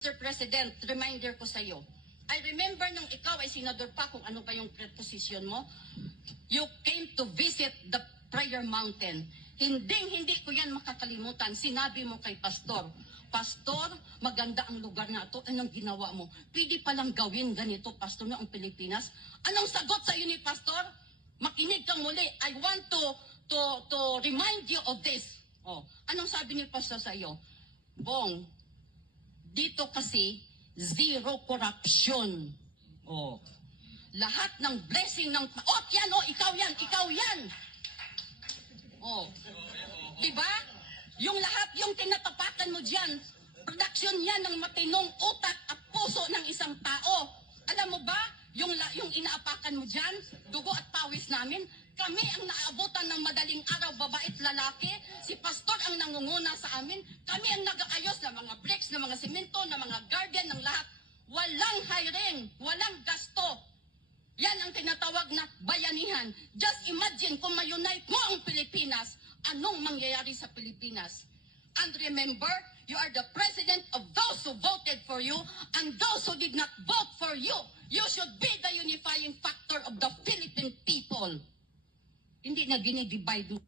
Mr. President, reminder ko sa iyo. I remember nung ikaw ay senador pa, kung ano pa yung position mo, you came to visit the Prayer Mountain. Hindi ko yan makakalimutan. Sinabi mo kay Pastor, Pastor, maganda ang lugar na ito. Anong ginawa mo? Pwede palang gawin ganito, Pastor, na ang Pilipinas. Anong sagot sa iyo ni Pastor? Makinig kang muli. I want to remind you of this. Oh, anong sabi ni Pastor sa iyo? Bong, dito kasi zero corruption. Oh. Lahat ng blessing ng yan, ikaw yan. Oh. 'Di ba? Yung lahat yung tinatapakan mo diyan, production yan ng matinong utak at puso ng isang tao. Alam mo ba, yung inaapakan mo diyan, dugo at pawis namin, kami ang naabutan ng madaling araw, babae at lalaki. Si Pastor ang nangunguna sa amin. Kami ang nag-aayos ng mga bricks, ng mga simento, ng mga garden, ng lahat. Walang hiring, walang gasto. Yan ang tinatawag na bayanihan. Just imagine kung ma-unite mo ang Pilipinas, anong mangyayari sa Pilipinas. And remember, you are the president of those who voted for you and those who did not vote for you. You should be the unifying factor of the Philippine people. Hindi na dinidivide mo.